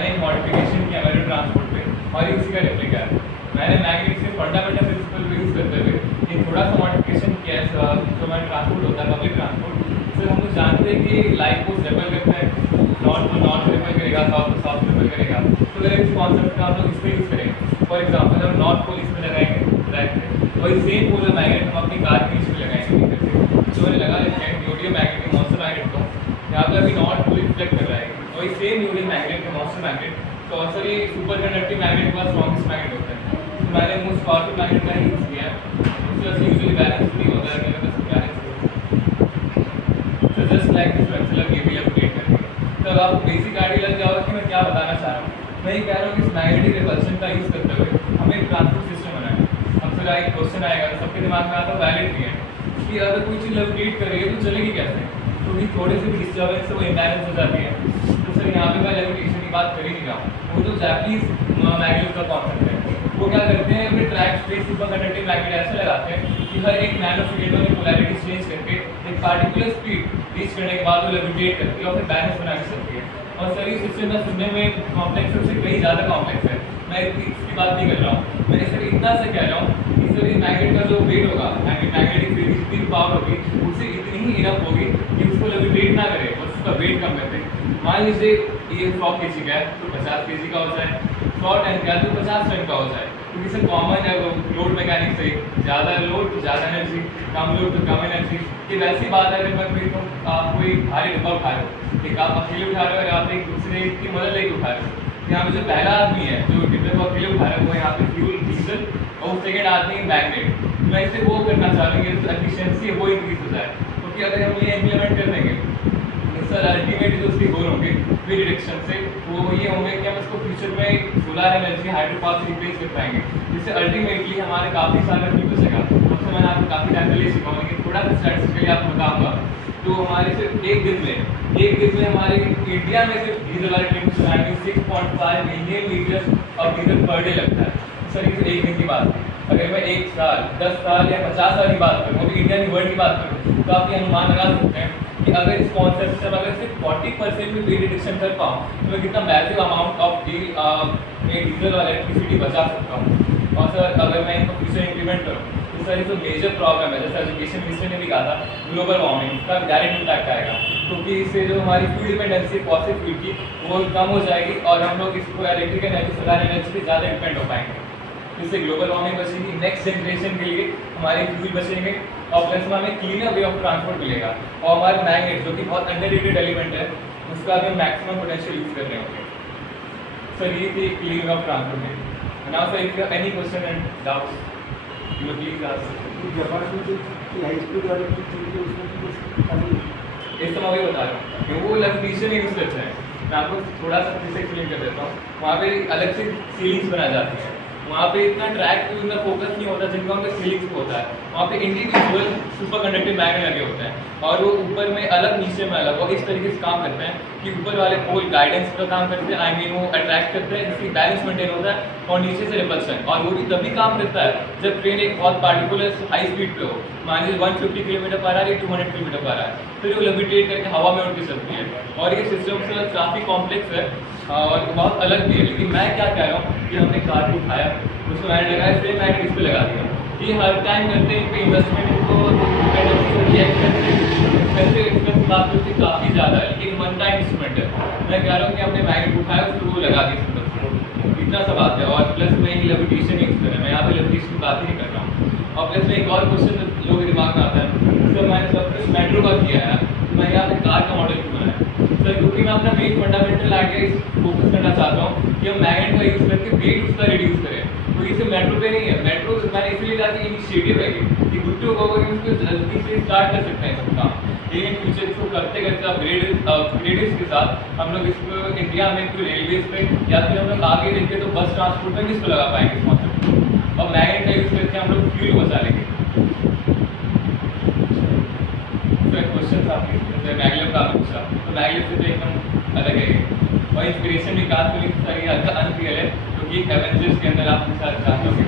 मैंने एक मॉडिफिकेशन किया मेरे ट्रांसपोर्ट पे और ये उसी का रेप्लिका है। मैंने मैग्नेट से फंडामेंटल प्रिंसिपल को यूज़ करते हुए एक थोड़ा सा मॉडिफिकेशन किया है। जो हमारा ट्रांसपोर्ट होता है पब्लिक ट्रांसपोर्ट, उससे हम लोग जानते हैं कि लाइट को रेपल करता है, नॉट को नॉट रेपल करेगा, सॉफ्ट को सॉफ्ट रेपल करेगा। तो अगर इस कॉन्सेप्ट का हम लोग इस पर यूज़ करेंगे, फॉर एग्जाम्पल हम नॉट पोल इस पर लगाएंगे ट्रैक पे, और सेम पोलर मैग्नेट हम अपनी कार के नीचे लगाएंगे। तो मैंने लगा लेते हैं न्यूडियम मैग्नेट मॉन्स्टर मैग्नेट को, यहाँ पर अभी नॉट पोल रिफ्लेक्ट कर रहा है, और सेम न्यूडियम मैग्नेट का मॉन्स्टर मैग्नेट तो अक्सर ये सुपर कंडक्टिव मैग्नेट का स्ट्रॉन्गेस्ट मैग्नेट होता है। तो मैंने मोस्ट पावरफुल मैग्नेट का यूज़ किया है। उसकी वजह से यूजुअली बैलेंस नहीं होता है, मेरे पास बैलेंस तो जस्ट लाइक दिस पेंसिलर के भी अपडेट करके। तो अब आपको बेसिक आइडिया लग जाओगे कि मैं क्या बताना चाह रहा हूँ। मैं ये कह रहा हूँ कि इस मैग्नेटिक रिपल्शन का यूज़ करते हुए हमें एक ट्रांसपोर्ट सिस्टम बनाना है। अब फिर एक क्वेश्चन आएगा तो सबके दिमाग में आता है वैलिड भी है कि अगर कोई चीज़ लेविटेट कर रही है तो चलेगी कैसे, क्योंकि थोड़े से भी डिस्टर्बेंस से वो इम्बैलेंस हो जाती है। तो सर यहाँ पे मैं लेविटेशन की बात कर ही नहीं रहा हूँ, वो जो जापानीज मैग्नेट का कॉन्सेप्ट है वो क्या करते हैं, अपने ट्रैक पे सुपर कंडक्टिव मैग्नेट ऐसे लगाते हैं कि हर एक नैनो सेकेंड में पोलैरिटी चेंज करके एक पार्टिकुलर स्पीड रीच करने के बाद वो लेविटेट करती है और फिर बैलेंस बना के चलती है। और सर इस सिस्टम में सुनने में कॉम्प्लेक्स है, उससे कहीं ज़्यादा कॉम्प्लेक्स है। मैं इसकी बात नहीं कर रहा हूँ, मैं सिर्फ इतना से कह रहा हूँ कि सर ये मैग्नेट का जो वेट होगा, मैग्नेटिक फील्ड की जितनी पावर होगी उससे इतनी ही इनफ होगी कि उसको लेविटेट ना करे और उसका वेट कम कर दे। मान लीजिए ये 100 kg का है तो 50 kg का हो जाए, 100 टन का तो 50 टन का हो जाए, क्योंकि सर कॉमन है लोड मैकेनिक्स से ज़्यादा लोड तो ज़्यादा एनर्जी, कम लोड तो कम एनर्जी। ये वैसी बात है अगर मैं कोई तो आप कोई भारी डब्बा उठा रहे हो, एक आप अकेले उठा रहे हो और आप एक दूसरे की मदद लेके उठा रहे हो। यहाँ पे जो पहला आदमी है जो डिब्बे को अकेले उठा रहा है वो यहाँ पे फ्यूल डीजल और सेकेंड आदमी मैग्नेट। मैं इससे वो करना चाह रहा हूँ कि जो एफिशिएंसी है वो इंक्रीज हो जाए, क्योंकि अगर हम ये इम्प्लीमेंट कर देंगे सर अल्टीमेटली जो उसके गोल होंगे वी डिरेक्शन से वो ये होंगे कि हम इसको फ्यूचर में सोलर एनर्जी हाइड्रो पावर से रिप्लेस कर पाएंगे, जिससे अल्टीमेटली हमारे काफ़ी सारा फ्यूल बचेगा। सबसे मैंने आपको काफ़ी टाइम पहले सिखाऊंगा कि थोड़ा सा स्टैटिस्टिकली आपको बताऊँगा। तो हमारे सिर्फ एक दिन में हमारे इंडिया में सिर्फ डीजल वाले ट्रेन चलाने में 6.5 million litre of diesel per day लगता है। सर ये एक दिन की बात है। अगर मैं 1 साल 10 साल या 50 साल की बात करूँ, अभी इंडिया की वर्ल्ड की बात करूँ, तो आप ये अनुमान लगा सकते हैं कि अगर इस कॉन्सेप्ट से अगर सिर्फ 40% में वेट रिडक्शन कर पाऊँ तो मैं कितना मैसिव अमाउंट ऑफ डीजल और इलेक्ट्रिसिटी बचा सकता हूँ। और सर अगर मैं इनको फ्यूचर इंप्लीमेंट करूँ तो सर ये जो मेजर प्रॉब्लम है, जैसे एजुकेशन मिनिस्टर ने भी कहा था, ग्लोबल वार्मिंग का डायरेक्ट इम्पैक्ट आएगा, क्योंकि इससे जो हमारी फ्यूल डिपेंडेंसी फॉसिल फ्यूल की वो कम हो जाएगी और हम लोग इसको इलेक्ट्रिक एनर्जी सोलर एनर्जी पे ज़्यादा डिपेंड हो पाएंगे। इससे ग्लोबल वार्मिंग बचेगी, नेक्स्ट जनरेशन के लिए हमारे फ्यूल बचेंगे और प्लस में हमें क्लीनर वे ऑफ ट्रांसपोर्ट मिलेगा। और हमारे मैग्नेट जो कि बहुत अंडररेटेड एलिमेंट है उसका भी मैक्सिमम पोटेंशियल यूज़ कर रहे होंगे। सर ये थी क्लीनिंग ऑफ ट्रांसपोर्ट में। Now sir if you have any question and doubts you please ask. इस समय वही बता रहा हूँ कि वो लेविटेशन यूज़ करते हैं। मैं आपको थोड़ा सा फिर से एक्सप्लेन कर देता हूँ। वहाँ पे अलग से सीलिंग्स बनाई जाती हैं, वहाँ पे इतना ट्रैक पे उनका फोकस नहीं होता जिनका उनका सीलिंग्स पे होता है। वहाँ पे इंडिविजुअल सुपर कंडक्टिव मैग्नेट लगे होते हैं और वो ऊपर में अलग नीचे में अलग और इस तरीके से काम करते हैं कि ऊपर वाले पोल गाइडेंस का काम करते हैं, वो अट्रैक्ट करते हैं जिसकी बैलेंस मेंटेन होता है, और नीचे से रिपल्शन। और वो भी तभी काम करता है जब ट्रेन एक बहुत पार्टिकुलर हाई स्पीड पे हो, मान लीजिए 150 किलोमीटर पर आ रहा है, 200 किलोमीटर पर आ रहा है, फिर वो लेविटेट करके हवा में उड़ के चलती है। और ये सिस्टम से काफ़ी कॉम्प्लेक्स है और बहुत अलग भी है। लेकिन मैं क्या कह रहा हूँ कि हमने कार को उठाया, उसको मैंने लगाया, फिर मैंने इस पर लगा दिया। ये हर टाइम करते हैं, इन पर इन्वेस्टमेंट इनको डिपेंडेंसी होती है, एक्सपेंसिव बात करते काफ़ी ज़्यादा है, लेकिन वन टाइम इंस्ट्रूमेंट है। मैं कह रहा हूँ कि हमने मैग्नेट उठाया उसको वो लगा दी, इतना सा बात है। और प्लस में ही लेविटेशन यूज़ करें, मैं यहाँ पे लेविटेशन की बात ही नहीं कर रहा हूँ। और प्लस में एक और क्वेश्चन लोगों के दिमाग में आता है, सर मैंने सब कुछ मेट्रो का किया है तो मैं यहाँ पे कार का मॉडल क्यों बनाया? सर क्योंकि मैं अपना मेन फंडामेंटल आइडिया फोकस करना चाहता हूँ कि हम मैग्नेट का यूज़ करके वेट उसका रिड्यूस करें। तो इसे मेट्रो पे नहीं है, मेट्रो मैंने इसीलिए कहा कि इनिशिएटिव है कि गुट्टू को उसको जल्दी से स्टार्ट कर सकते हैं सब काम, लेकिन फ्यूचर इसको करते करते अपग्रेडेड के साथ हम लोग इसको इंडिया में कोई रेलवेज पे या फिर हम लोग आगे देखें तो बस ट्रांसपोर्ट में भी इसको लगा पाएंगे इस कॉन्सेप्ट को, और मैग्नेट का यूज़ करके हम लोग फ्यूल बचा लेंगे। क्वेश्चन था मैग्लेव का पूछा, तो मैग्लेव से तो एकदम अलग है और इंस्पिरेशन भी काफ़ी सारी अनरियल है, क्योंकि एवेंजर्स के अंदर आप पूछा चाहते हो कि